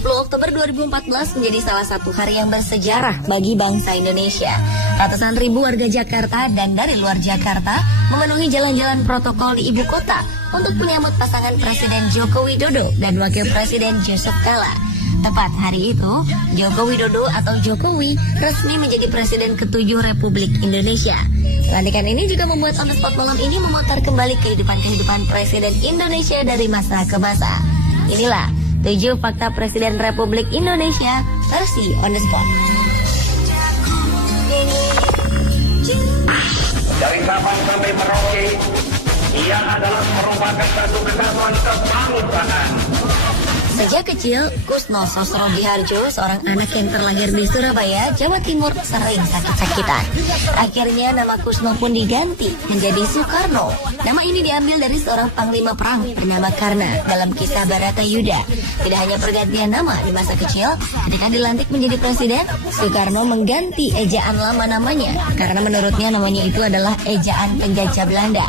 20 Oktober 2014 menjadi salah satu hari yang bersejarah bagi bangsa Indonesia. Ratusan ribu warga Jakarta dan dari luar Jakarta memenuhi jalan-jalan protokol di ibu kota untuk menyambut pasangan Presiden Joko Widodo dan Wakil Presiden Yusuf Kala. Tepat hari itu, Joko Widodo atau Jokowi resmi menjadi Presiden ke-7 Republik Indonesia. Pelantikan ini juga membuat On The Spot malam ini memutar kembali kehidupan Presiden Indonesia dari masa ke masa. Inilah 7 fakta Presiden Republik Indonesia versi On The Spot. Dari Sabang sampai Merauke, ia adalah merupakan satu kesatuan kebangsaan. Sejak kecil, Kusno Sosrogiharjo, seorang anak yang terlahir di Surabaya, Jawa Timur, sering sakit-sakitan. Akhirnya nama Kusno pun diganti menjadi Soekarno. Nama ini diambil dari seorang panglima perang bernama Karna dalam kisah Baratayuda. Tidak hanya pergantian nama di masa kecil, ketika dilantik menjadi presiden, Soekarno mengganti ejaan lama namanya karena menurutnya namanya itu adalah ejaan penjajah Belanda.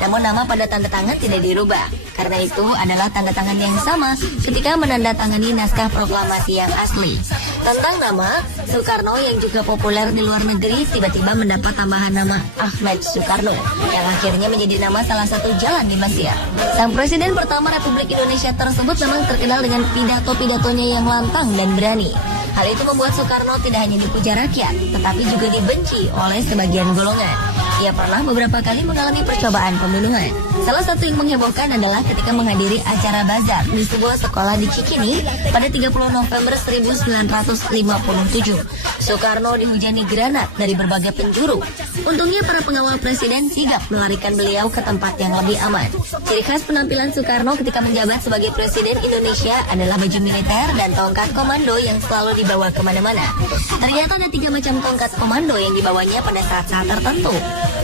Namun nama pada tanda tangan tidak dirubah. Karena itu adalah tanda tangan yang sama ketika menandatangani naskah proklamasi yang asli. Tentang nama, Soekarno yang juga populer di luar negeri tiba-tiba mendapat tambahan nama Ahmad Soekarno yang akhirnya menjadi nama salah satu jalan di Mesir. Sang presiden pertama Republik Indonesia tersebut memang terkenal dengan pidato-pidatonya yang lantang dan berani. Hal itu membuat Soekarno tidak hanya dipuja rakyat, tetapi juga dibenci oleh sebagian golongan. Ia pernah beberapa kali mengalami percobaan pembunuhan. Salah satu yang menghebohkan adalah ketika menghadiri acara bazar di sebuah sekolah di Cikini pada 30 November 1957. Soekarno dihujani granat dari berbagai penjuru. Untungnya para pengawal presiden sigap melarikan beliau ke tempat yang lebih aman. Ciri khas penampilan Soekarno ketika menjabat sebagai presiden Indonesia adalah baju militer dan tongkat komando yang selalu dibawa kemana-mana. Ternyata ada 3 macam tongkat komando yang dibawanya pada saat-saat tertentu.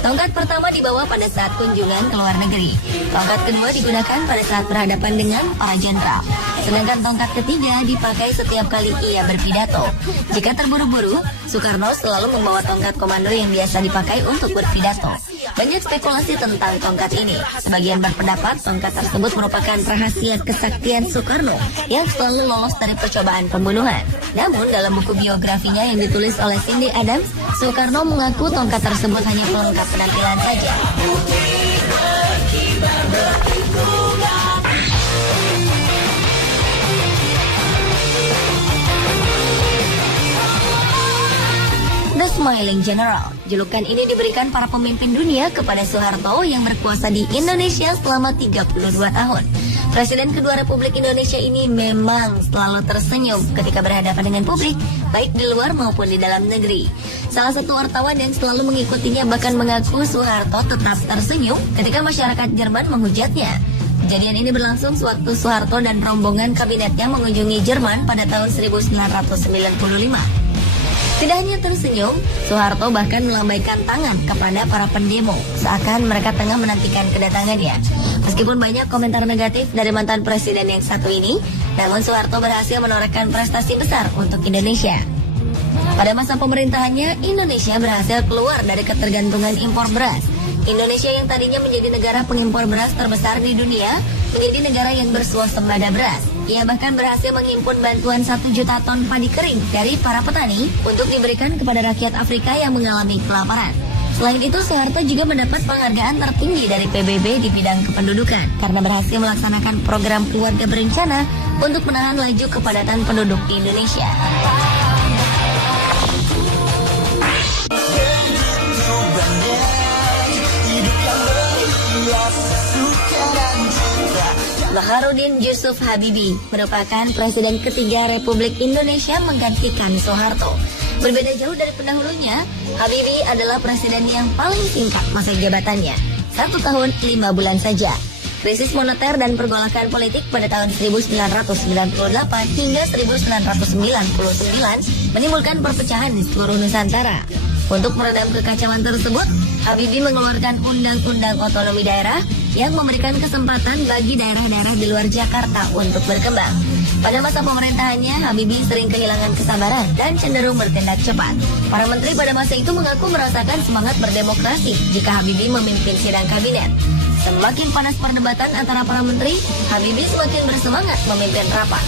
Tongkat pertama dibawa pada saat kunjungan ke luar negeri. Tongkat kedua digunakan pada saat berhadapan dengan para jenderal. Sedangkan tongkat ketiga dipakai setiap kali ia berpidato. Jika terburu-buru, Soekarno selalu membawa tongkat komando yang biasa dipakai untuk berpidato. Banyak spekulasi tentang tongkat ini. Sebagian berpendapat tongkat tersebut merupakan rahasia kesaktian Soekarno yang selalu lolos dari percobaan pembunuhan. Namun dalam buku biografinya yang ditulis oleh Cindy Adams, Soekarno mengaku tongkat tersebut hanya pelengkap penampilan saja. The Smiling General. Julukan ini diberikan para pemimpin dunia kepada Soeharto yang berkuasa di Indonesia selama 32 tahun. Presiden kedua Republik Indonesia ini memang selalu tersenyum ketika berhadapan dengan publik, baik di luar maupun di dalam negeri. Salah satu wartawan yang selalu mengikutinya bahkan mengaku Soeharto tetap tersenyum ketika masyarakat Jerman menghujatnya. Kejadian ini berlangsung sewaktu Soeharto dan rombongan kabinetnya mengunjungi Jerman pada tahun 1995. Tidak hanya tersenyum, Soeharto bahkan melambaikan tangan kepada para pendemo, seakan mereka tengah menantikan kedatangannya. Meskipun banyak komentar negatif dari mantan presiden yang satu ini, namun Soeharto berhasil menorehkan prestasi besar untuk Indonesia. Pada masa pemerintahannya, Indonesia berhasil keluar dari ketergantungan impor beras. Indonesia yang tadinya menjadi negara pengimpor beras terbesar di dunia, menjadi negara yang bersuasembada beras. Ia bahkan berhasil menghimpun bantuan 1 juta ton padi kering dari para petani untuk diberikan kepada rakyat Afrika yang mengalami kelaparan. Selain itu, Soeharto juga mendapat penghargaan tertinggi dari PBB di bidang kependudukan karena berhasil melaksanakan program keluarga berencana untuk menahan laju kepadatan penduduk di Indonesia. Baharudin Yusuf Habibie merupakan presiden ketiga Republik Indonesia menggantikan Soeharto. Berbeda jauh dari pendahulunya, Habibie adalah presiden yang paling singkat masa jabatannya, 1 tahun 5 bulan saja. Krisis moneter dan pergolakan politik pada tahun 1998 hingga 1999 menimbulkan perpecahan di seluruh Nusantara. Untuk meredam kekacauan tersebut, Habibie mengeluarkan Undang-Undang Otonomi Daerah yang memberikan kesempatan bagi daerah-daerah di luar Jakarta untuk berkembang. Pada masa pemerintahannya, Habibie sering kehilangan kesabaran dan cenderung bertindak cepat. Para menteri pada masa itu mengaku merasakan semangat berdemokrasi jika Habibie memimpin sidang kabinet. Semakin panas perdebatan antara para menteri, Habibie semakin bersemangat memimpin rapat.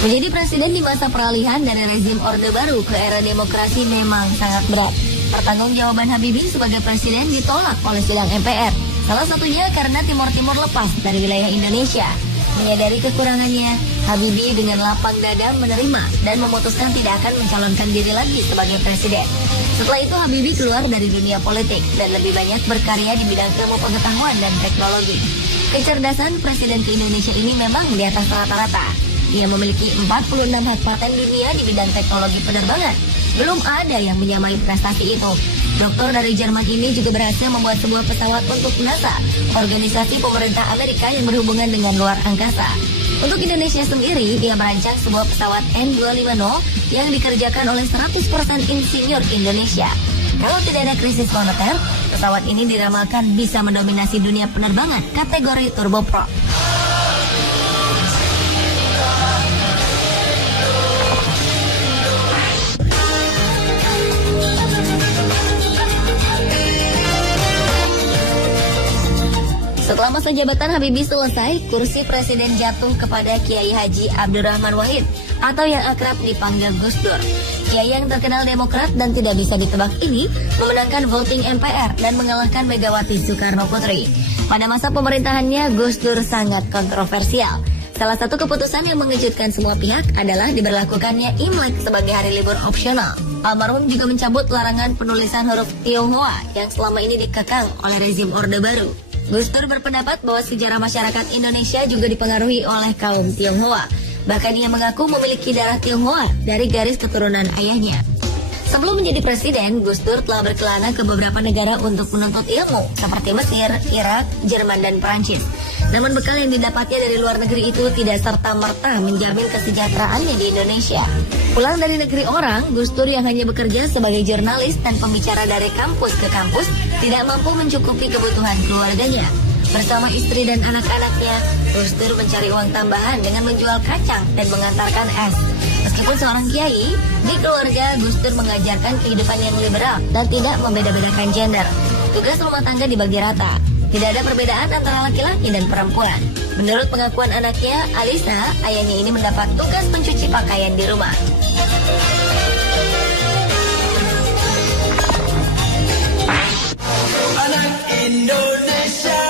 Menjadi presiden di masa peralihan dari rezim Orde Baru ke era demokrasi memang sangat berat. Pertanggungjawaban Habibie sebagai presiden ditolak oleh sidang MPR. Salah satunya karena Timur Timur lepas dari wilayah Indonesia. Menyadari kekurangannya, Habibie dengan lapang dada menerima dan memutuskan tidak akan mencalonkan diri lagi sebagai presiden. Setelah itu Habibie keluar dari dunia politik dan lebih banyak berkarya di bidang ilmu pengetahuan dan teknologi. Kecerdasan presiden ke Indonesia ini memang di atas rata-rata. Ia memiliki 46 hak paten dunia di bidang teknologi penerbangan. Belum ada yang menyamai prestasi itu. Doktor dari Jerman ini juga berhasil membuat sebuah pesawat untuk NASA, organisasi pemerintah Amerika yang berhubungan dengan luar angkasa. Untuk Indonesia sendiri, ia merancang sebuah pesawat N250 yang dikerjakan oleh 100% insinyur Indonesia. Kalau tidak ada krisis moneter, pesawat ini diramalkan bisa mendominasi dunia penerbangan kategori turboprop. Setelah masa jabatan Habibie selesai, kursi presiden jatuh kepada Kiai Haji Abdurrahman Wahid atau yang akrab dipanggil Gus Dur. Kiai yang terkenal Demokrat dan tidak bisa ditebak ini memenangkan voting MPR dan mengalahkan Megawati Soekarno Putri. Pada masa pemerintahannya, Gus Dur sangat kontroversial. Salah satu keputusan yang mengejutkan semua pihak adalah diberlakukannya Imlek sebagai hari libur opsional. Almarhum juga mencabut larangan penulisan huruf Tionghoa yang selama ini dikekang oleh rezim Orde Baru. Gus Dur berpendapat bahwa sejarah masyarakat Indonesia juga dipengaruhi oleh kaum Tionghoa. Bahkan ia mengaku memiliki darah Tionghoa dari garis keturunan ayahnya. Sebelum menjadi presiden, Gus Dur telah berkelana ke beberapa negara untuk menuntut ilmu, seperti Mesir, Irak, Jerman, dan Perancis. Namun bekal yang didapatnya dari luar negeri itu tidak serta-merta menjamin kesejahteraannya di Indonesia. Pulang dari negeri orang, Gus Dur yang hanya bekerja sebagai jurnalis dan pembicara dari kampus ke kampus tidak mampu mencukupi kebutuhan keluarganya. Bersama istri dan anak-anaknya, Gus Dur mencari uang tambahan dengan menjual kacang dan mengantarkan es. Meskipun seorang kiai, di keluarga Gus Dur mengajarkan kehidupan yang liberal dan tidak membeda-bedakan gender. Tugas rumah tangga dibagi rata. Tidak ada perbedaan antara laki-laki dan perempuan. Menurut pengakuan anaknya, Alisa, ayahnya ini mendapat tugas mencuci pakaian di rumah. Anak Indonesia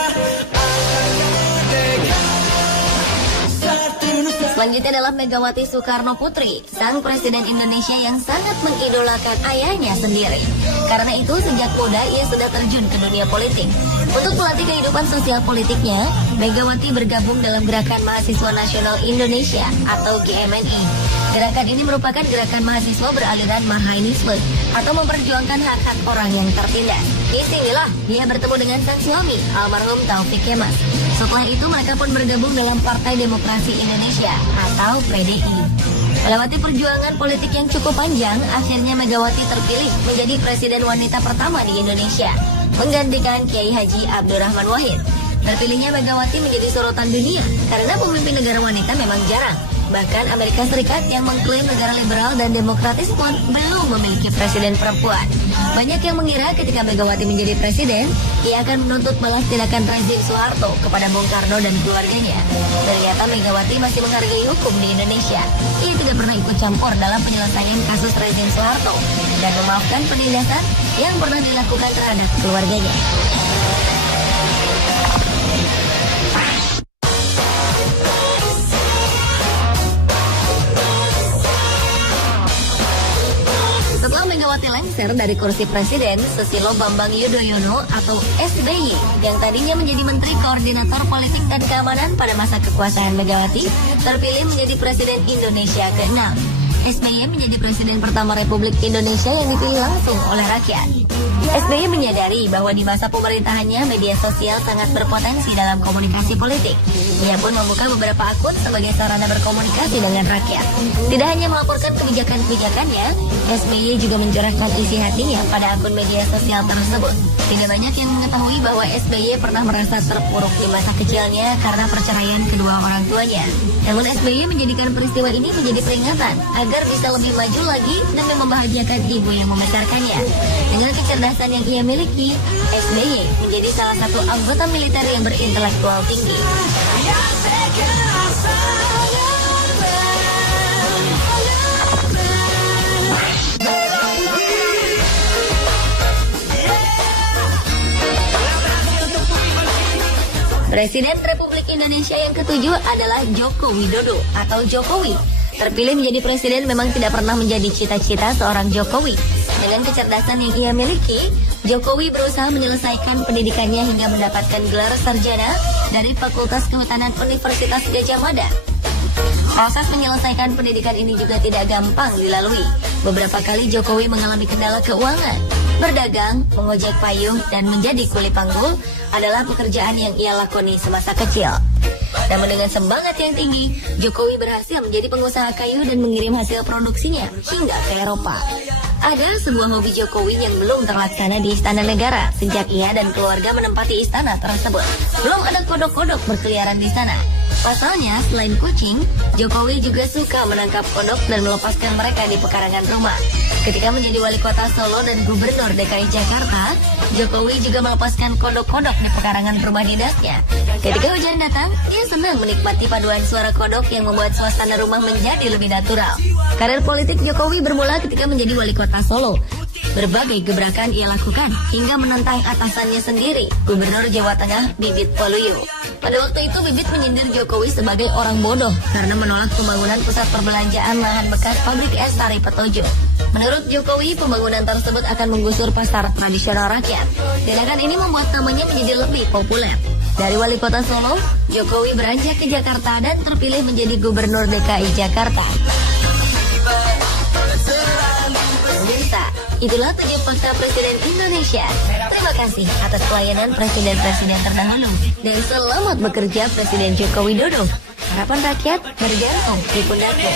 Selanjutnya adalah Megawati Soekarno Putri, sang presiden Indonesia yang sangat mengidolakan ayahnya sendiri. Karena itu, sejak muda ia sudah terjun ke dunia politik. Untuk melatih kehidupan sosial politiknya, Megawati bergabung dalam Gerakan Mahasiswa Nasional Indonesia atau GMNI. Gerakan ini merupakan gerakan mahasiswa beraliran Marhainisme atau memperjuangkan hak-hak orang yang tertindas. Disinilah dia bertemu dengan sang suami, almarhum Taufik Kemas. Setelah itu mereka pun bergabung dalam Partai Demokrasi Indonesia atau PDI. Melewati perjuangan politik yang cukup panjang, akhirnya Megawati terpilih menjadi presiden wanita pertama di Indonesia, menggantikan Kiai Haji Abdurrahman Wahid. Terpilihnya Megawati menjadi sorotan dunia karena pemimpin negara wanita memang jarang. Bahkan Amerika Serikat yang mengklaim negara liberal dan demokratis pun belum memiliki presiden perempuan. Banyak yang mengira ketika Megawati menjadi presiden, ia akan menuntut balas tindakan rezim Soeharto kepada Bung Karno dan keluarganya. Ternyata Megawati masih menghargai hukum di Indonesia. Ia tidak pernah ikut campur dalam penyelesaian kasus rezim Soeharto dan memaafkan penindasan yang pernah dilakukan terhadap keluarganya. Setelah Megawati lengser dari kursi presiden, Susilo Bambang Yudhoyono atau SBY yang tadinya menjadi Menteri Koordinator Politik dan Keamanan pada masa kekuasaan Megawati, terpilih menjadi Presiden Indonesia ke-6. SBY menjadi presiden pertama Republik Indonesia yang dipilih langsung oleh rakyat. SBY menyadari bahwa di masa pemerintahannya media sosial sangat berpotensi dalam komunikasi politik. Ia pun membuka beberapa akun sebagai sarana berkomunikasi dengan rakyat. Tidak hanya melaporkan kebijakan-kebijakannya, SBY juga mencurahkan isi hatinya pada akun media sosial tersebut. Tidak banyak yang mengetahui bahwa SBY pernah merasa terpuruk di masa kecilnya karena perceraian kedua orang tuanya. Namun SBY menjadikan peristiwa ini menjadi peringatan agar bisa lebih maju lagi demi membahagiakan ibu yang membesarkannya. Dengan kecerdasan yang ia miliki, SBY menjadi salah satu anggota militer yang berintelektual tinggi. Presiden Republik Indonesia yang ketujuh adalah Joko Widodo atau Jokowi. Terpilih menjadi presiden memang tidak pernah menjadi cita-cita seorang Jokowi. Dengan kecerdasan yang ia miliki, Jokowi berusaha menyelesaikan pendidikannya hingga mendapatkan gelar sarjana dari Fakultas Kehutanan Universitas Gadjah Mada. Proses menyelesaikan pendidikan ini juga tidak gampang dilalui. Beberapa kali Jokowi mengalami kendala keuangan. Berdagang, mengojek payung, dan menjadi kuli panggul adalah pekerjaan yang ia lakoni semasa kecil. Namun dengan semangat yang tinggi, Jokowi berhasil menjadi pengusaha kayu dan mengirim hasil produksinya hingga ke Eropa. Ada sebuah hobi Jokowi yang belum terlaksana di Istana Negara sejak ia dan keluarga menempati istana tersebut. Belum ada kodok-kodok berkeliaran di sana. Pasalnya, selain kucing, Jokowi juga suka menangkap kodok dan melepaskan mereka di pekarangan rumah. Ketika menjadi wali kota Solo dan gubernur DKI Jakarta, Jokowi juga melepaskan kodok-kodok di pekarangan rumah dinasnya. Ketika hujan datang, ia senang menikmati paduan suara kodok yang membuat suasana rumah menjadi lebih natural. Karir politik Jokowi bermula ketika menjadi wali kota Solo. Berbagai gebrakan ia lakukan hingga menentang atasannya sendiri, Gubernur Jawa Tengah Bibit Waluyo. Pada waktu itu Bibit menyindir Jokowi sebagai orang bodoh karena menolak pembangunan pusat perbelanjaan lahan bekas pabrik es Sari Petojo. Menurut Jokowi, pembangunan tersebut akan menggusur pasar tradisional rakyat. Tindakan ini membuat namanya menjadi lebih populer. Dari wali kota Solo, Jokowi beranjak ke Jakarta dan terpilih menjadi Gubernur DKI Jakarta. Pemirsa, itulah 7 fakta Presiden Indonesia. Terima kasih atas pelayanan presiden-presiden terdahulu. Dan selamat bekerja Presiden Joko Widodo. Harapan rakyat bergantung di pundaknya.